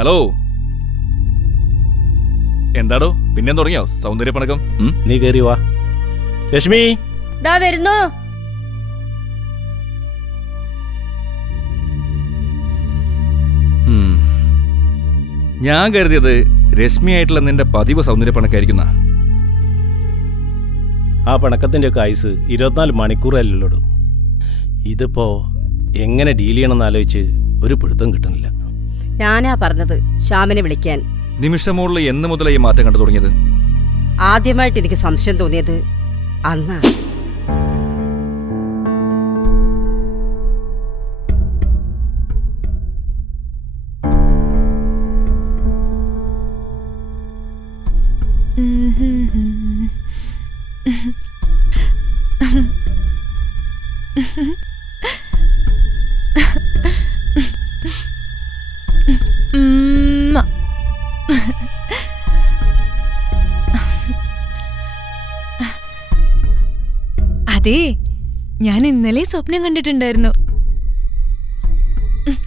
Hello, എന്താടോ പിന്നെ തുടങ്ങിയോ സൗന്ദര്യപ്പണക്കം? നീ കേറി വാ. രശ്മി ദാ വരുന്നു. ഞാൻ കരുതിയത് രശ്മിയായിട്ടുള്ള നിന്റെ പതിവ് സൗന്ദര്യപ്പണക്കായിരിക്കുന്ന. ആ പണക്കത്തിന്റെ ഒക്കെ ആയുസ് 24 മണിക്കൂറല്ലല്ലോടൂ. ഇതിപ്പോ എങ്ങനെ ഡീൽ ചെയ്യണമെന്ന് ആലോചിച്ച് ഒരു പിടുത്തം കിട്ടുന്നില്ല. ഞാനാ പറഞ്ഞത് ശ്യാമിനെ വിളിക്കാൻ. നിമിഷമോളിൽ എന്ന് മുതലേ ഈ മാറ്റം കണ്ടു തുടങ്ങിയത്? ആദ്യമായിട്ട് എനിക്ക് സംശയം തോന്നിയത് അന്നാ. അതെ, ഞാൻ ഇന്നലെ സ്വപ്നം കണ്ടിട്ടുണ്ടായിരുന്നു.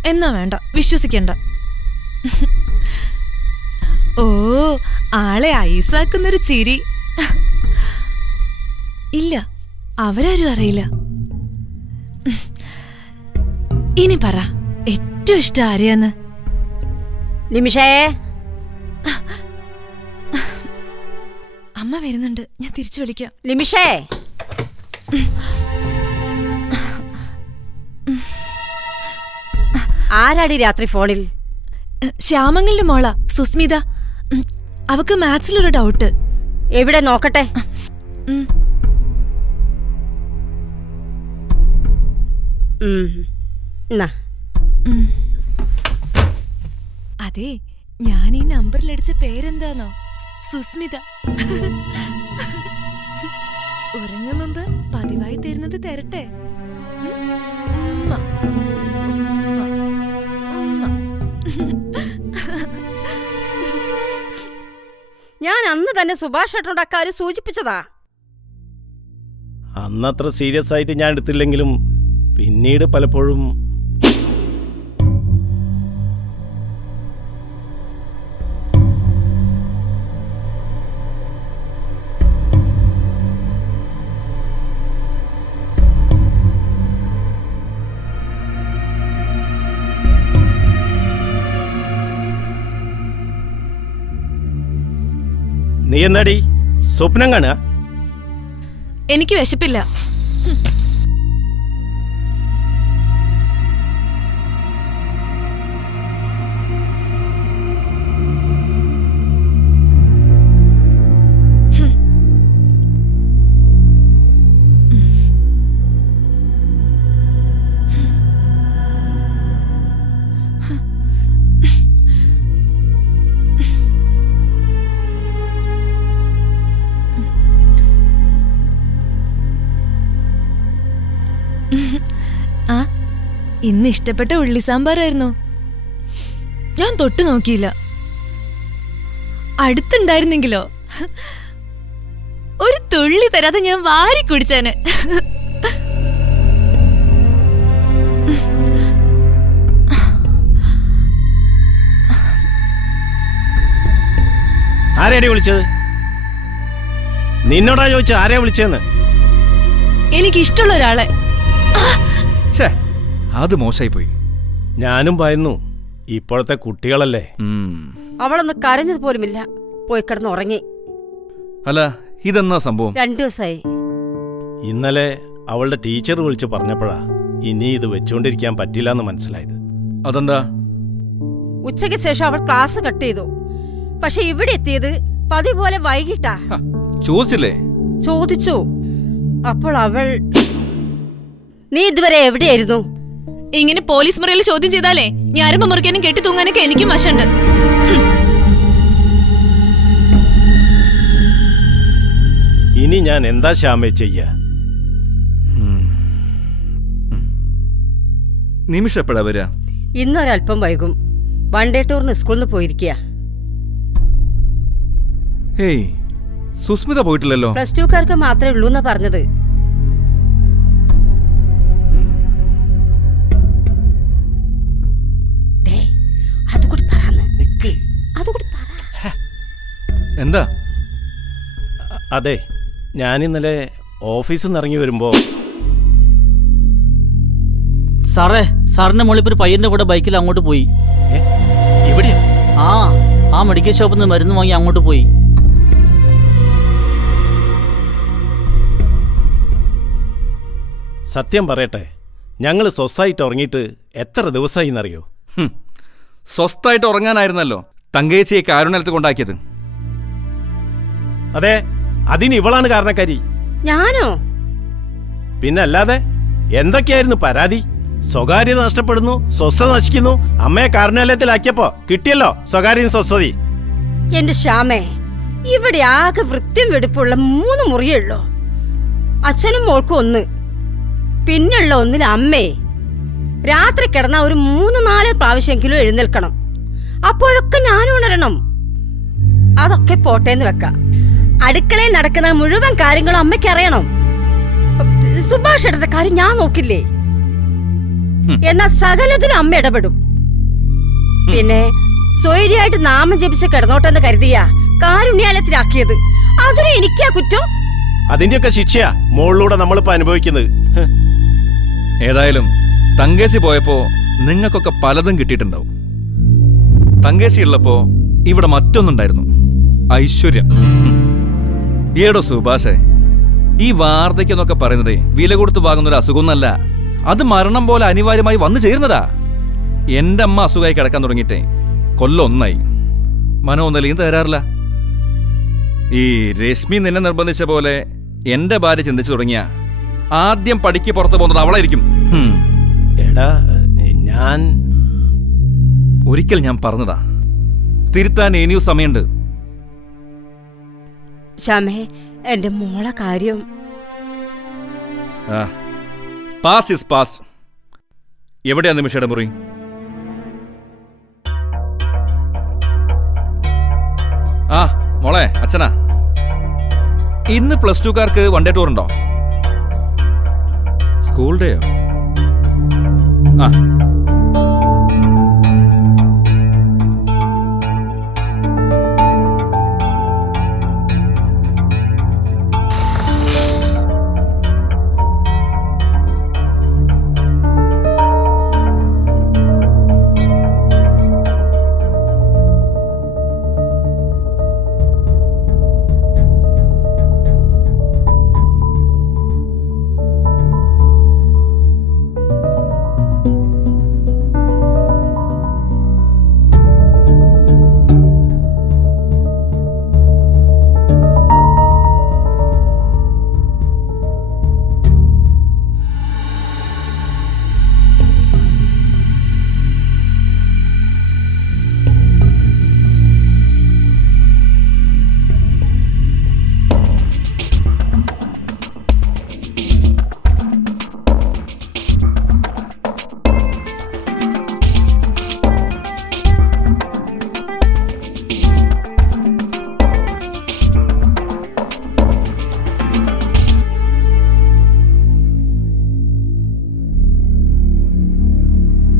എന്നാ വേണ്ട, വിശ്വസിക്കണ്ട. ഓ, ആളെ ഐസാക്കുന്നൊരു ചിരി. ഇല്ല, അവരാരും അറിയില്ല. ഇനി പറ, ഏറ്റവും ഇഷ്ടം ആരെയാന്ന്? നിമിഷേ, അമ്മ വരുന്നുണ്ട്, ഞാൻ തിരിച്ചു വിളിക്കാം. നിമിഷേ, ആരാടി രാത്രി ഫോണിൽ? ശ്യാമങ്ങളുടെ മോളാ, സുസ്മിത. അവക്ക് മാത്സിലൊരു ഡൗട്ട്. എവിടെ നോക്കട്ടെ. അതെ, ഞാൻ ഈ നമ്പറിലടിച്ച പേരെന്താണോ? സുസ്മിത. ഉറങ്ങും മുമ്പ് പതിവായി തരുന്നത് തരട്ടെ. ഞാൻ അന്ന് തന്നെ സുഭാഷ് ഏട്ടനോട് അക്കാര്യം സൂചിപ്പിച്ചതാ. അന്നത്ര സീരിയസ് ആയിട്ട് ഞാൻ എടുത്തില്ലെങ്കിലും പിന്നീട് പലപ്പോഴും നീ എന്താടി സ്വപ്നം കാണുക? എനിക്ക് വിശപ്പില്ല. ആ, ഇന്ന് ഇഷ്ടപ്പെട്ട ഉള്ളി സാമ്പാറായിരുന്നു. ഞാൻ തൊട്ടു നോക്കിയില്ല. അടുത്തുണ്ടായിരുന്നെങ്കിലോ ഒരു തുള്ളി തരാതെ ഞാൻ വാരി കുടിച്ചേനെ. ആരെയാടി വിളിച്ചത്? നിന്നോടാ ചോദിച്ചത് ആരെയാ വിളിച്ചതെന്ന്? എനിക്കിഷ്ടമുള്ള ഒരാളെ. അത് മോശമായി പോയി. ഞാനും ഭയന്നു. ഇപ്പോഴത്തെ കുട്ടികളല്ലേ. അവളൊന്ന് കരഞ്ഞത് പോലുമില്ല. പോയി കിടന്ന് ഉറങ്ങി. അല്ല, ഇതെന്നാ സംഭവം? 2 ദിവസമായി. ഇന്നലെ അവളുടെ ടീച്ചർ വിളിച്ച് പറഞ്ഞപ്പോഴാ ഇനി ഇത് വെച്ചുകൊണ്ടിരിക്കാൻ പറ്റില്ല എന്ന് മനസ്സിലായത്. അതെന്താ? ഉച്ചയ്ക്ക് ശേഷം അവൾ ക്ലാസ് കട്ട് ചെയ്തു. പക്ഷെ ഇവിടെ എത്തിയത് പതിവ് പോലെ വൈകിട്ടാ. ചോദിച്ചില്ലേ? ചോദിച്ചു. അപ്പോൾ അവൾ, നീ ഇതുവരെ എവിടെയായിരുന്നു? ഇങ്ങനെ പോലീസ് മുറിയിൽ ചോദ്യം ചെയ്താലേ ഞാരമ്പ മുറിക്കാനും കെട്ടി തൂങ്ങാനൊക്കെ എനിക്കും വശമുണ്ട്. ഇനി ഞാൻ എന്താ ശ്യാമേ ചെയ്യ? നിമിഷം എപ്പോഴാ വരാ? ഇന്നൊരൽപ്പം വൈകും. 1 ഡേ ടൂറിന് സ്കൂളിൽ നിന്ന് പോയിരിക്കുക. ഹേയ്, സുസ്മിത പോയിട്ടില്ലല്ലോ. +2കാർക്ക് മാത്രമേ ഉള്ളൂ എന്നാ പറഞ്ഞത്. എന്താ? അതെ, ഞാനിന്നലെ ഓഫീസിൽ നിന്ന് ഇറങ്ങി വരുമ്പോൾ സാറിന്റെ മോളിപ്പോൾ ഒരു പയ്യന്റെ കൂടെ ബൈക്കിൽ അങ്ങോട്ട് പോയി. എവിടെയാ? ആ മെഡിക്കൽ ഷോപ്പിൽ നിന്ന് മരുന്ന് വാങ്ങി അങ്ങോട്ട് പോയി. സത്യം പറയട്ടെ, ഞങ്ങൾ സ്വസ്ഥമായിട്ട് ഉറങ്ങിയിട്ട് എത്ര ദിവസമായി എന്നറിയോ? സ്വസ്ഥായിട്ട് ഉറങ്ങാനായിരുന്നല്ലോ തങ്കേച്ചിയെ കാരുണ്യത്ത് കൊണ്ടാക്കിയത്. അതെ, അതിന് ഇവളാണ് കാരണക്കാരി. ഞാനോ? പിന്നെ അല്ലാതെ എന്തൊക്കെയായിരുന്നു പരാതി? സ്വകാര്യത നഷ്ടപ്പെടുന്നു, സ്വസ്ഥത നശിക്കുന്നു. അമ്മയെ കാരുണ്യാലയത്തിലാക്കിയപ്പോ കിട്ടിയല്ലോ സ്വകാര്യം സ്വസ്ഥതയും. എന്റെ ശ്യാമേ, ഇവിടെ ആകെ വൃത്തിയും വെടുപ്പുള്ള 3 മുറിയേ ഉള്ളൂ. അച്ഛനും മോൾക്കും 1, പിന്നുള്ള 1 അമ്മേ. രാത്രി കിടന്ന ഒരു 3-4 പ്രാവശ്യമെങ്കിലും എഴുന്നേൽക്കണം. അപ്പോഴൊക്കെ ഞാൻ ഉണരണം. അതൊക്കെ പോട്ടേന്ന് വെക്കാം. അടുക്കളയിൽ നടക്കുന്ന മുഴുവൻ കാര്യങ്ങളും അമ്മയ്ക്ക് അറിയണം. സുഭാഷ് ഏട്ടന്റെ കാര്യം ഞാൻ നോക്കില്ലേ? എന്നാ സകലത്തിനും അമ്മ ഇടപെടും. പിന്നെ സ്വൈര്യമായിട്ട് നാമം ജപിച്ച് കിടന്നോട്ടെന്ന് കരുതിയാ കാരുണ്യാലയത്തിലാക്കിയത്. അതിന് എനിക്കാ കുറ്റം? അതിന്റെയൊക്കെ ശിക്ഷയാ മോളിലൂടെ നമ്മളിപ്പോ അനുഭവിക്കുന്നത്. ഏതായാലും തങ്കേച്ചി പോയപ്പോ നിങ്ങൾക്കൊക്കെ പലതും കിട്ടിയിട്ടുണ്ടാവും. തങ്കേച്ചി ഉള്ളപ്പോ ഇവിടെ മറ്റൊന്നുണ്ടായിരുന്നു, ഐശ്വര്യം. ഏടോ സുഭാഷേ, ഈ വാർദ്ധക്യെന്നൊക്കെ പറയുന്നത് വില കൊടുത്ത് വാങ്ങുന്ന ഒരു അസുഖമൊന്നല്ല. അത് മരണം പോലെ അനിവാര്യമായി വന്നു ചേരുന്നതാ. എന്റെ അമ്മ അസുഖമായി കിടക്കാൻ തുടങ്ങിയിട്ടേ കൊല്ലം 1 മനോന്നലിയും തരാറില്ല. ഈ രശ്മി നിന്നെ നിർബന്ധിച്ച പോലെ എന്റെ ഭാര്യ ചിന്തിച്ചു തുടങ്ങിയ ആദ്യം പടിക്ക് പുറത്തു പോകുന്നത് അവളായിരിക്കും. എടാ, ഞാൻ ഒരിക്കൽ ഞാൻ പറഞ്ഞതാ, തിരുത്താൻ ഇനിയും സമയമുണ്ട്. ശ്യാമേ, എന്റെ മോളെ കാര്യം പാസ്റ്റ് ഇസ് പാസ്റ്റ്. എവിടെയാ നിമിഷയുടെ മുറി? മോളെ, അച്ഛനാ, ഇന്ന് +2കാർക്ക് 1 ഡേ ടൂർ ഉണ്ടോ? സ്കൂൾ ഡേയോ?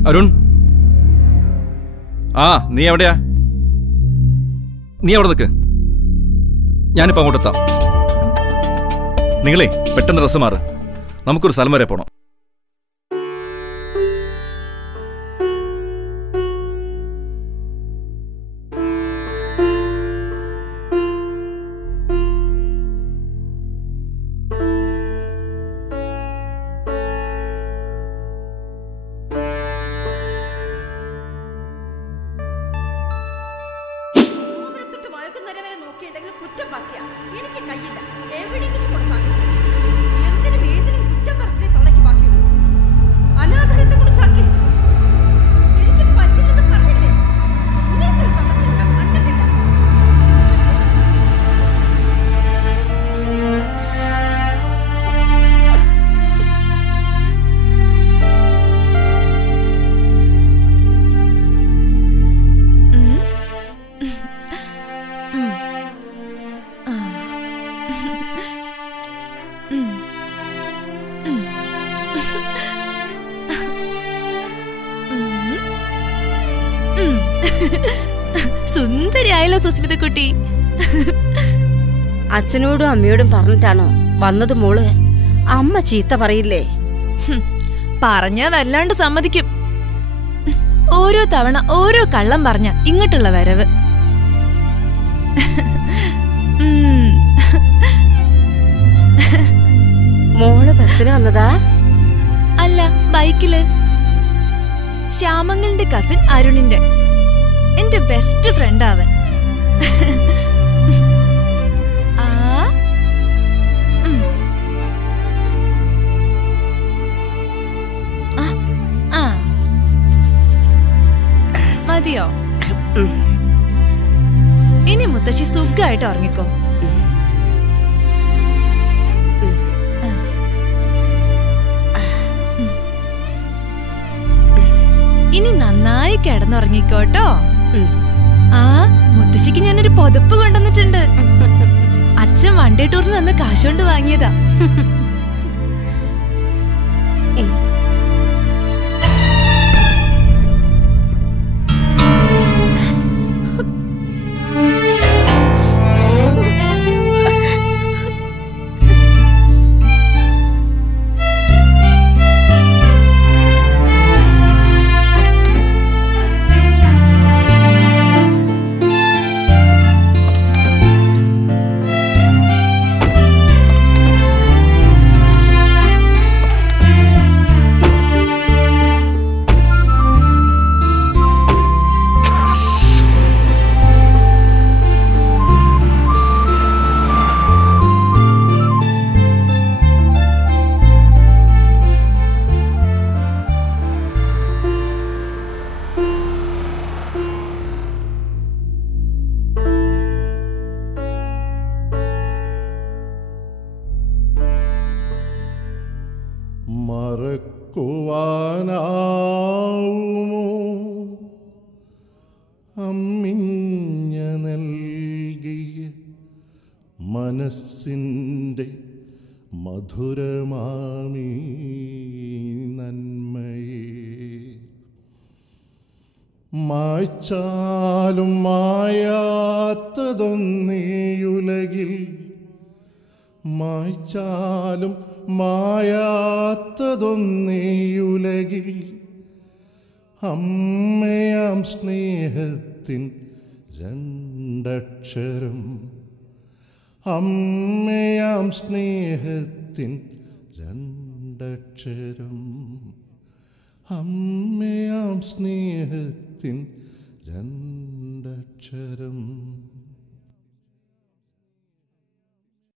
അരുൺ, നീ എവിടെയാ? നീ അവിടെ നിൽക്ക്, ഞാനിപ്പോ അങ്ങോട്ടെത്താം. നിങ്ങളെ പെട്ടെന്ന് ഡ്രസ്സ് മാറ്, നമുക്കൊരു സ്ഥലം വരെ പോണം. സുന്ദരിയായല്ലോ സുസ്മിത കുട്ടി. അച്ഛനോടും അമ്മയോടും പറഞ്ഞിട്ടാണോ വന്നത് മോള്? അമ്മ ചീത്ത പറയില്ലേ? പറഞ്ഞാ വല്ലാണ്ട് സമ്മതിക്കും. ഓരോ തവണ ഓരോ കള്ളം പറഞ്ഞ ഇങ്ങോട്ടുള്ള വരവ്. മോള് ബസ്സിന് വന്നതാ? അല്ല, ബൈക്കില്. ശ്യാമങ്ങളുടെ കസിൻ അരുണിന്റെ, എന്റെ ബെസ്റ്റ് ഫ്രണ്ട് അവൻ. മതിയോ? ഇനി മുത്തശ്ശി സുഖമായിട്ട് ഉറങ്ങിക്കോ. ഇനി നന്നായി കിടന്നുറങ്ങിക്കോട്ടോ. മുത്തശ്ശിക്ക് ഞാനൊരു പുതപ്പ് കൊണ്ടുവന്നിട്ടുണ്ട്. അച്ഛൻ വൺഡേ ടൂറിന് തന്ന കാശുകൊണ്ട് വാങ്ങിയതാ. മറക്കുവാനാവുമോ അമ്മിഞ്ഞ നൽകിയ മനസ്സിൻ്റെ മധുരമാമീ നന്മയെ? മായ്ച്ചാലും മായാത്തതൊന്നീയുലകിൽ, മായ്ച്ചാലും മായാത്തതൊന്നീയുലകിൽ, അമ്മയാം സ്നേഹത്തിൻ രണ്ടക്ഷരം, അമ്മയാം സ്നേഹത്തിൻ രണ്ടക്ഷരം, അമ്മയാം സ്നേഹത്തിൻ രണ്ടക്ഷരം.